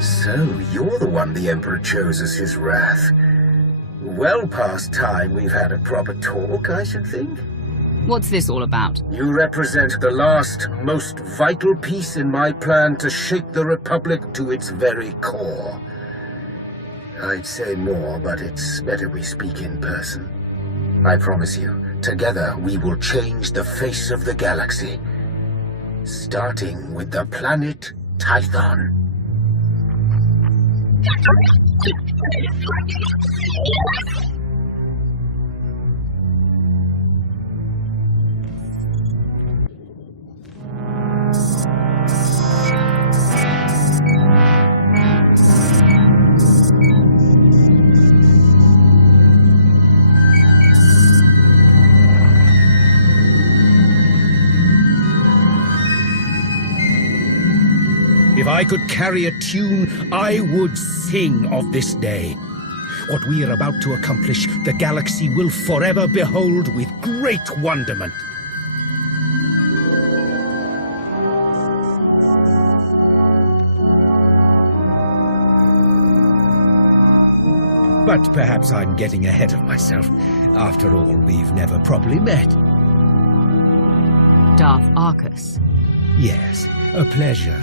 So, you're the one the Emperor chose as his wrath. Well past time we've had a proper talk, I should think. What's this all about? You represent the last, most vital piece in my plan to shake the Republic to its very core. I'd say more, but it's better we speak in person. I promise you, together we will change the face of the galaxy. Starting with the planet Tython. If I could carry a tune, I would sing of this day. What we are about to accomplish, the galaxy will forever behold with great wonderment. But perhaps I'm getting ahead of myself. After all, we've never properly met. Darth Arcus. Yes, a pleasure.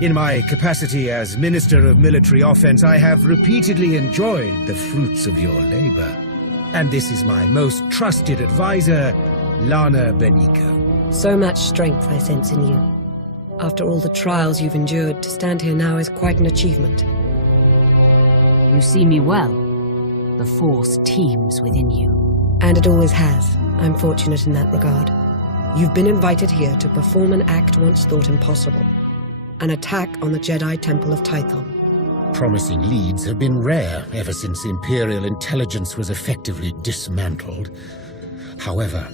In my capacity as Minister of Military Offense, I have repeatedly enjoyed the fruits of your labor. And this is my most trusted advisor, Lana Benico. So much strength I sense in you. After all the trials you've endured, to stand here now is quite an achievement. You see me well. The Force teems within you. And it always has. I'm fortunate in that regard. You've been invited here to perform an act once thought impossible. An attack on the Jedi Temple of Tython. Promising leads have been rare ever since Imperial intelligence was effectively dismantled. However,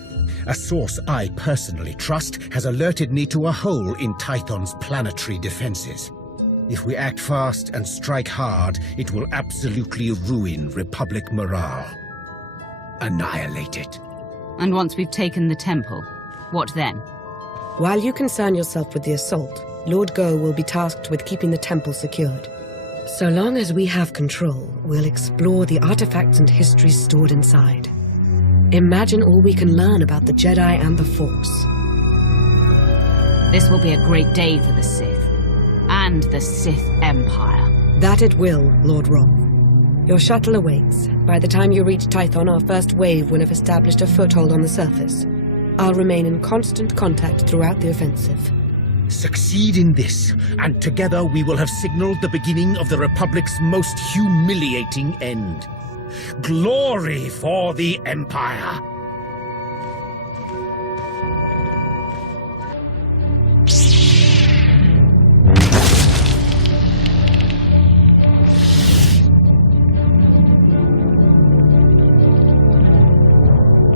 a source I personally trust has alerted me to a hole in Tython's planetary defenses. If we act fast and strike hard, it will absolutely ruin Republic morale. Annihilate it. And once we've taken the temple, what then? While you concern yourself with the assault, Lord Go will be tasked with keeping the temple secured. So long as we have control, we'll explore the artifacts and histories stored inside. Imagine all we can learn about the Jedi and the Force. This will be a great day for the Sith. And the Sith Empire. That it will, Lord Roth. Your shuttle awaits. By the time you reach Tython, our first wave will have established a foothold on the surface. I'll remain in constant contact throughout the offensive. Succeed in this, and together we will have signaled the beginning of the Republic's most humiliating end. Glory for the Empire!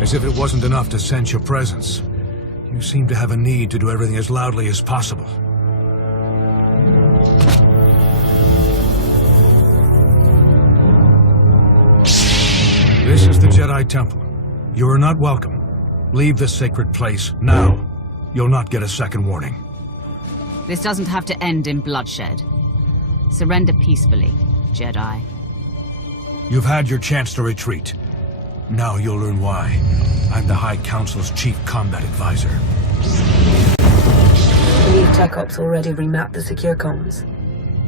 As if it wasn't enough to sense your presence, you seem to have a need to do everything as loudly as possible. This is the Jedi Temple. You are not welcome. Leave this sacred place now. You'll not get a second warning. This doesn't have to end in bloodshed. Surrender peacefully, Jedi. You've had your chance to retreat. Now you'll learn why. I'm the High Council's chief combat advisor. I believe Tech Ops already remapped the secure comms.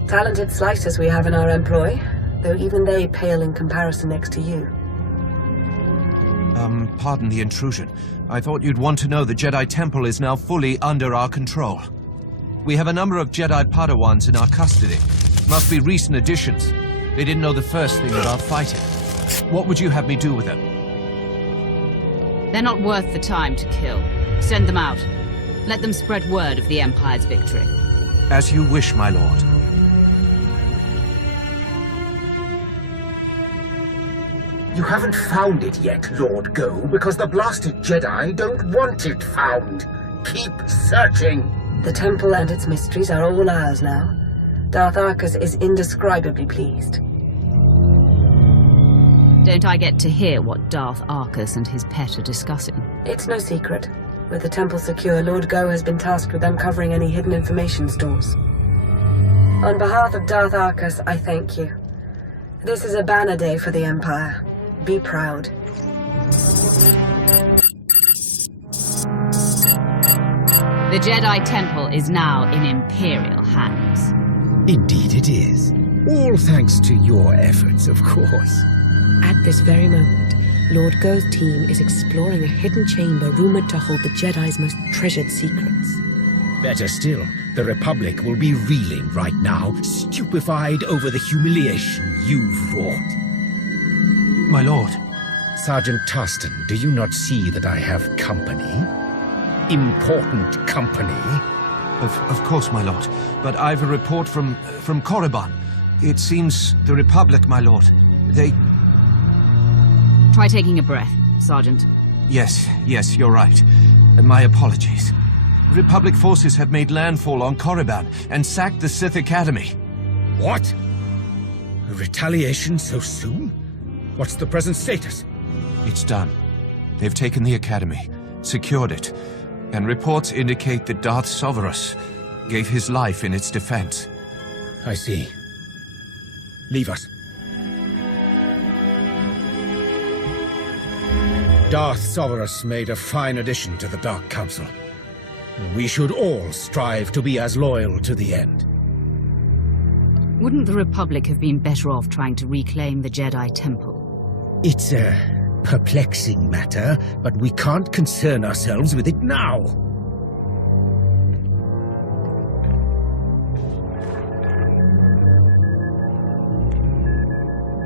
Talented slicers we have in our employ, though even they pale in comparison next to you. Pardon the intrusion. I thought you'd want to know the Jedi Temple is now fully under our control. We have a number of Jedi Padawans in our custody. Must be recent additions. They didn't know the first thing about fighting. What would you have me do with them? They're not worth the time to kill. Send them out. Let them spread word of the Empire's victory. As you wish, my lord. You haven't found it yet, Lord Go, because the blasted Jedi don't want it found. keep searching. The temple and its mysteries are all ours now. Darth Arcus is indescribably pleased. Don't I get to hear what Darth Arcus and his pet are discussing? It's no secret. With the temple secure, Lord Go has been tasked with uncovering any hidden information stores. On behalf of Darth Arcus, I thank you. This is a banner day for the Empire. Be proud. The Jedi Temple is now in Imperial hands. Indeed it is. All thanks to your efforts, of course. At this very moment, Lord Go's team is exploring a hidden chamber rumored to hold the Jedi's most treasured secrets. Better still, the Republic will be reeling right now, stupefied over the humiliation you've wrought. My lord. Sergeant Tarston, do you not see that I have company? Important company? Of course, my lord. But I've a report from Korriban. It seems the Republic, my lord. They... Try taking a breath, Sergeant. Yes, you're right. My apologies. Republic forces have made landfall on Korriban and sacked the Sith Academy. What? A retaliation so soon? What's the present status? It's done. They've taken the Academy, secured it, and reports indicate that Darth Sovereign gave his life in its defense. I see. Leave us. Darth Sovereign made a fine addition to the Dark Council. We should all strive to be as loyal to the end. Wouldn't the Republic have been better off trying to reclaim the Jedi Temple? It's a perplexing matter, but we can't concern ourselves with it now.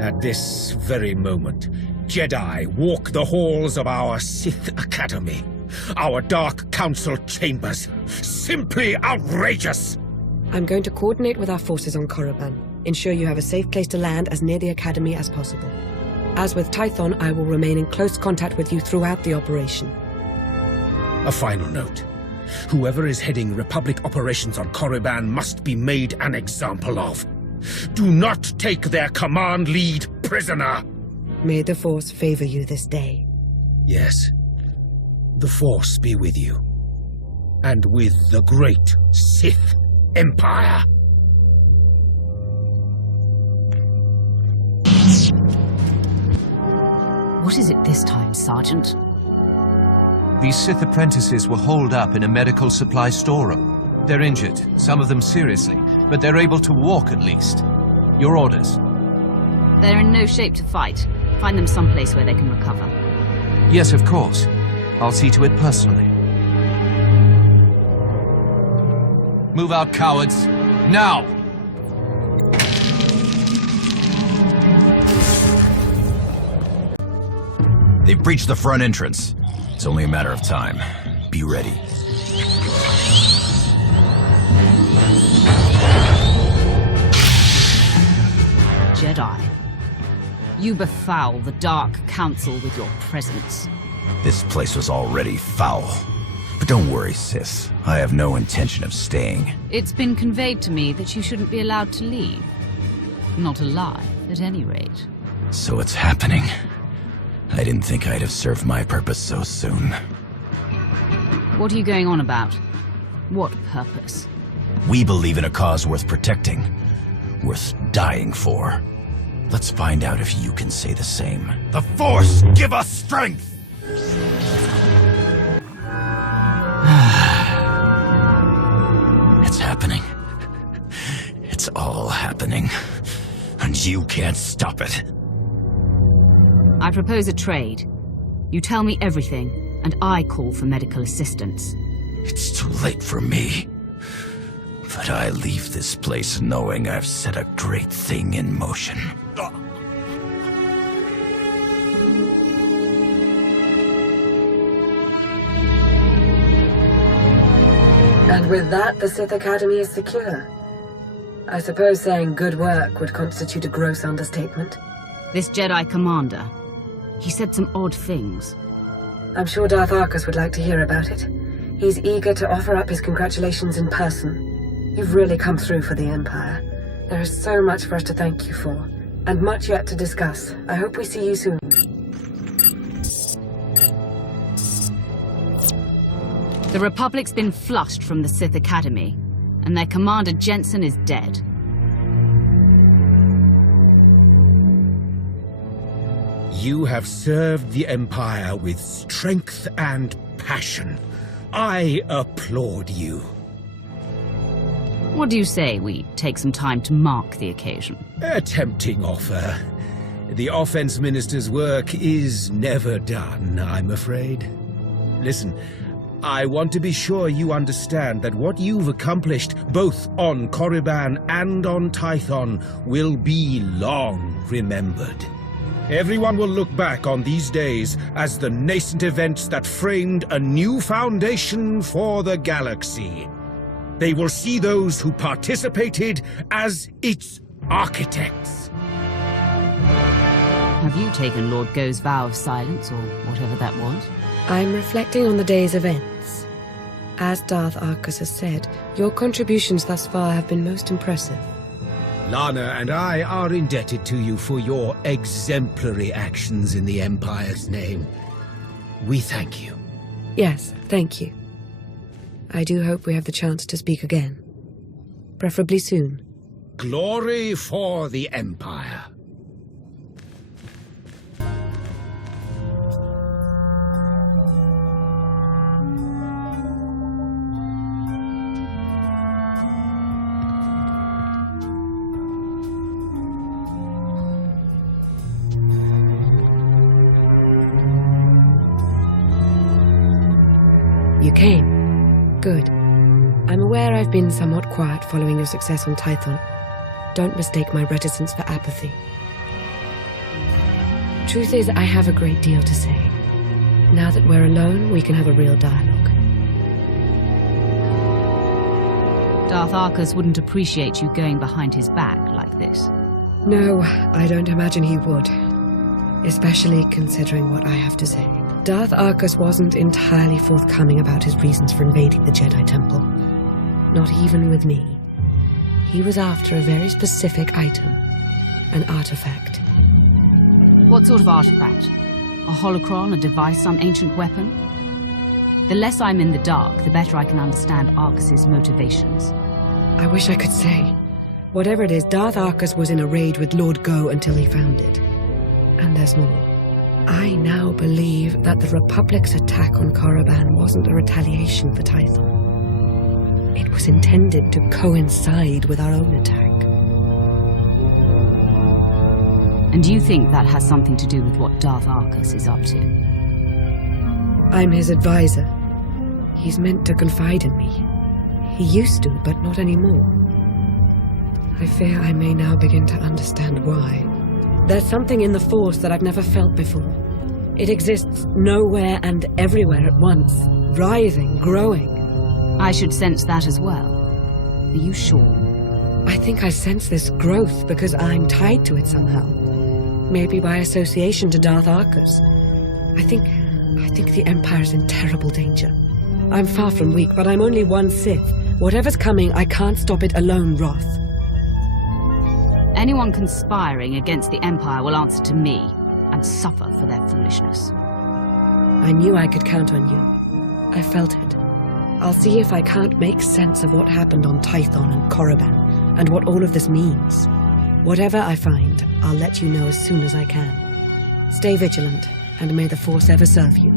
At this very moment, Jedi walk the halls of our Sith Academy, our Dark Council chambers. Simply outrageous! I'm going to coordinate with our forces on Korriban. Ensure you have a safe place to land as near the Academy as possible. As with Tython, I will remain in close contact with you throughout the operation. A final note. Whoever is heading Republic operations on Korriban must be made an example of. Do not take their command lead prisoner! May the Force favor you this day. Yes. The Force be with you. And with the great Sith Empire. What is it this time, Sergeant? These Sith apprentices were holed up in a medical supply storeroom. They're injured, some of them seriously, but they're able to walk at least. Your orders? They're in no shape to fight. Find them someplace where they can recover. Yes, of course. I'll see to it personally. Move out, cowards. Now! They've breached the front entrance. It's only a matter of time. Be ready. Jedi. You befoul the Dark Council with your presence. This place was already foul. But don't worry, sis. I have no intention of staying. It's been conveyed to me that you shouldn't be allowed to leave. Not alive, at any rate. So it's happening. I didn't think I'd have served my purpose so soon. What are you going on about? What purpose? We believe in a cause worth protecting. Worth dying for. Let's find out if you can say the same. The Force, give us strength! It's happening. It's all happening. And you can't stop it. I propose a trade. You tell me everything, and I call for medical assistance. It's too late for me. But I leave this place knowing I've set a great thing in motion. And with that, the Sith Academy is secure. I suppose saying good work would constitute a gross understatement. This Jedi commander, he said some odd things. I'm sure Darth Arcus would like to hear about it. He's eager to offer up his congratulations in person. You've really come through for the Empire. There is so much for us to thank you for, and much yet to discuss. I hope we see you soon. The Republic's been flushed from the Sith Academy, and their commander Jensen is dead. You have served the Empire with strength and passion. I applaud you. What do you say we take some time to mark the occasion? A tempting offer. The Offense Minister's work is never done, I'm afraid. Listen, I want to be sure you understand that what you've accomplished, both on Korriban and on Tython, will be long remembered. Everyone will look back on these days as the nascent events that framed a new foundation for the galaxy. They will see those who participated as its architects. Have you taken Lord Go's vow of silence, or whatever that was? I'm reflecting on the day's events. As Darth Arcus has said, your contributions thus far have been most impressive. Lana and I are indebted to you for your exemplary actions in the Empire's name. We thank you. Yes, thank you. I do hope we have the chance to speak again. Preferably soon. Glory for the Empire. You came. Good. I'm aware I've been somewhat quiet following your success on Tython. Don't mistake my reticence for apathy. Truth is, I have a great deal to say. Now that we're alone, we can have a real dialogue. Darth Arcus wouldn't appreciate you going behind his back like this. No, I don't imagine he would. Especially considering what I have to say. Darth Arcus wasn't entirely forthcoming about his reasons for invading the Jedi Temple. Not even with me. He was after a very specific item. An artifact. What sort of artifact? A holocron, a device, some ancient weapon? The less I'm in the dark, the better I can understand Arcus's motivations. I wish I could say. Whatever it is, Darth Arcus was in a raid with Lord Go until he found it. And there's more. I now believe that the Republic's attack on Korriban wasn't a retaliation for Tython. It was intended to coincide with our own attack. And you think that has something to do with what Darth Arcus is up to? I'm his advisor. He's meant to confide in me. He used to, but not anymore. I fear I may now begin to understand why. There's something in the Force that I've never felt before. It exists nowhere and everywhere at once, writhing, growing. I should sense that as well. Are you sure? I think I sense this growth because I'm tied to it somehow. Maybe by association to Darth Arcus. I think the Empire's in terrible danger. I'm far from weak, but I'm only one Sith. Whatever's coming, I can't stop it alone, Roth. Anyone conspiring against the Empire will answer to me and suffer for their foolishness. I knew I could count on you. I felt it. I'll see if I can't make sense of what happened on Tython and Korriban, and what all of this means. Whatever I find, I'll let you know as soon as I can. Stay vigilant, and may the Force ever serve you.